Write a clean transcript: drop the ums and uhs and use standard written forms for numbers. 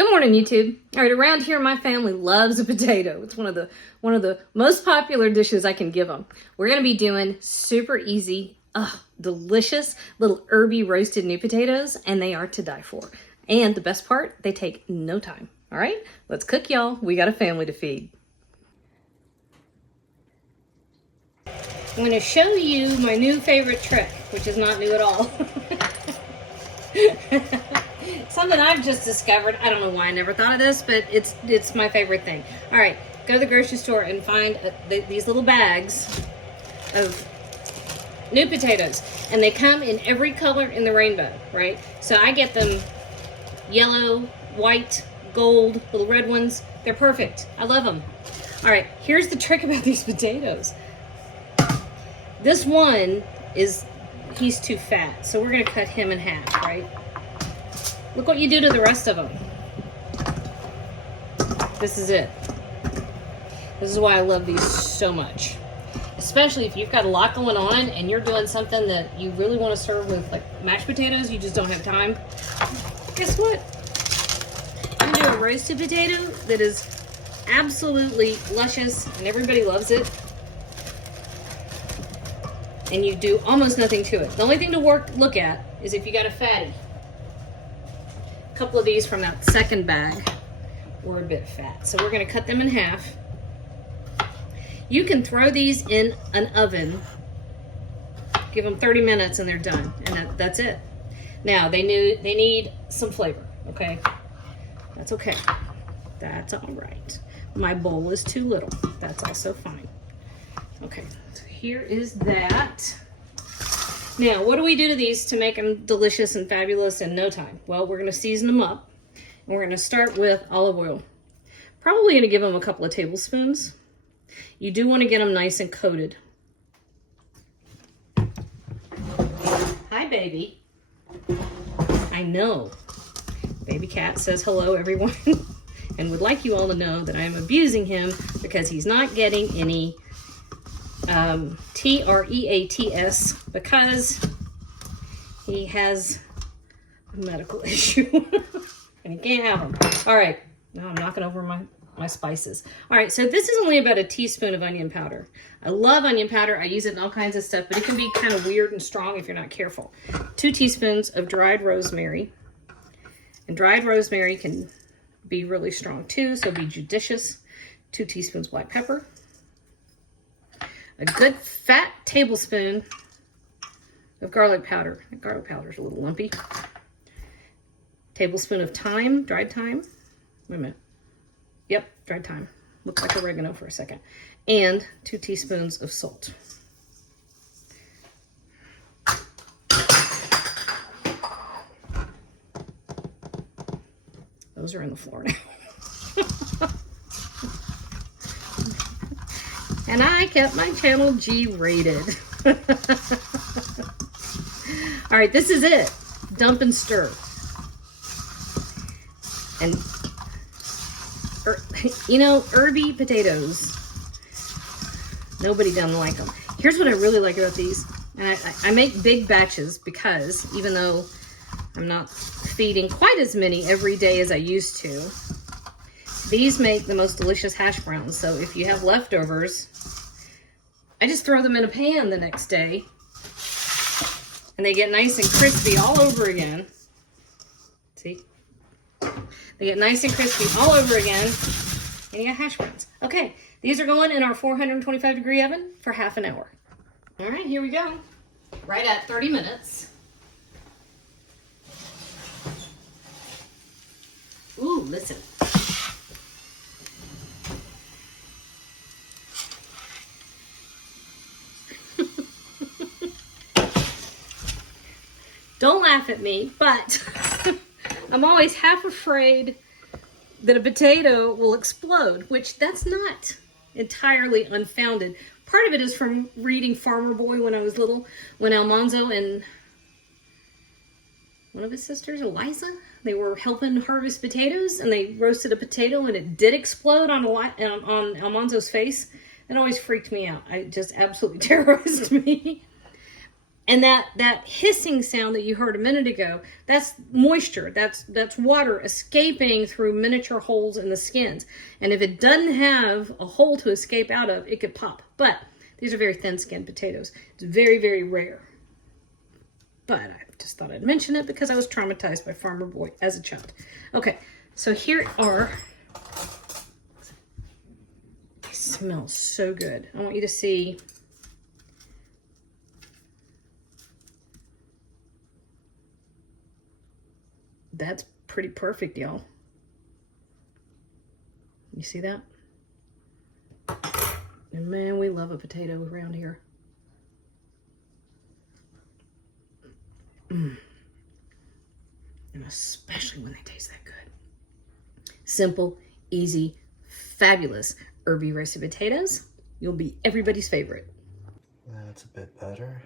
Good morning, YouTube. All right, around here, my family loves a potato. It's one of the most popular dishes I can give them. We're gonna be doing super easy, delicious little Herby roasted new potatoes, and they are to die for. And the best part, they take no time. All right, let's cook, y'all. We got a family to feed. I'm gonna show you my new favorite trick, which is not new at all. Something I've just discovered. I don't know why I never thought of this, but it's my favorite thing. All right, go to the grocery store and find these little bags of new potatoes, and they come in every color in the rainbow, right? So I get them yellow, white, gold, little red ones. They're perfect. I love them. All right, here's the trick about these potatoes. This one he's too fat, so we're gonna cut him in half, right? Look what you do to the rest of them. This is it. This is why I love these so much. Especially if you've got a lot going on and you're doing something that you really want to serve with, like mashed potatoes, you just don't have time. Guess what? I'm gonna do a roasted potato that is absolutely luscious and everybody loves it. And you do almost nothing to it. The only thing to look at is if you got a fatty. A couple of these from that second bag were a bit fat. So we're gonna cut them in half. You can throw these in an oven, give them 30 minutes and they're done. And that's it. Now they need some flavor, okay? That's okay. That's all right. My bowl is too little. That's also fine. Okay, so here is that. Now, what do we do to these to make them delicious and fabulous in no time? Well, we're gonna season them up, and we're gonna start with olive oil. Probably gonna give them a couple of tablespoons. You do wanna get them nice and coated. Hi, baby. I know. Baby cat says hello, everyone, and would like you all to know that I am abusing him because he's not getting any TREATS because he has a medical issue and he can't have them. All right, now I'm knocking over my spices. All right, so this is only about a teaspoon of onion powder. I love onion powder. I use it in all kinds of stuff, but it can be kind of weird and strong if you're not careful. 2 teaspoons of dried rosemary. And dried rosemary can be really strong too, so be judicious. 2 teaspoons black pepper. A good fat tablespoon of garlic powder. Garlic powder is a little lumpy. Tablespoon of thyme, dried thyme. Wait a minute. Yep, dried thyme. Looks like oregano for a second. And 2 teaspoons of salt. Those are in the floor now. And I kept my channel G-rated. All right, this is it. Dump and stir. And, you know, Herby potatoes, nobody doesn't like them. Here's what I really like about these. And I make big batches because even though I'm not feeding quite as many every day as I used to, these make the most delicious hash browns. So if you have leftovers, I just throw them in a pan the next day and they get nice and crispy all over again. See? They get nice and crispy all over again and you got hash browns. Okay, these are going in our 425-degree oven for half an hour. All right, here we go. Right at 30 minutes. Ooh, listen. Don't laugh at me, but I'm always half afraid that a potato will explode, which that's not entirely unfounded. Part of it is from reading Farmer Boy when I was little, when Almanzo and one of his sisters, Eliza, they were helping harvest potatoes and they roasted a potato and it did explode on Almanzo's face. It always freaked me out. It just absolutely terrorized me. And that hissing sound that you heard a minute ago, that's moisture. That's water escaping through miniature holes in the skins. And if it doesn't have a hole to escape out of, it could pop. But these are very thin-skinned potatoes. It's very, very rare. But I just thought I'd mention it because I was traumatized by Farmer Boy as a child. Okay, so here are... They smell so good. I want you to see... That's pretty perfect, y'all. You see that? And man, we love a potato around here. And especially when they taste that good. Simple, easy, fabulous Herby roasted potatoes. You'll be everybody's favorite. That's a bit better.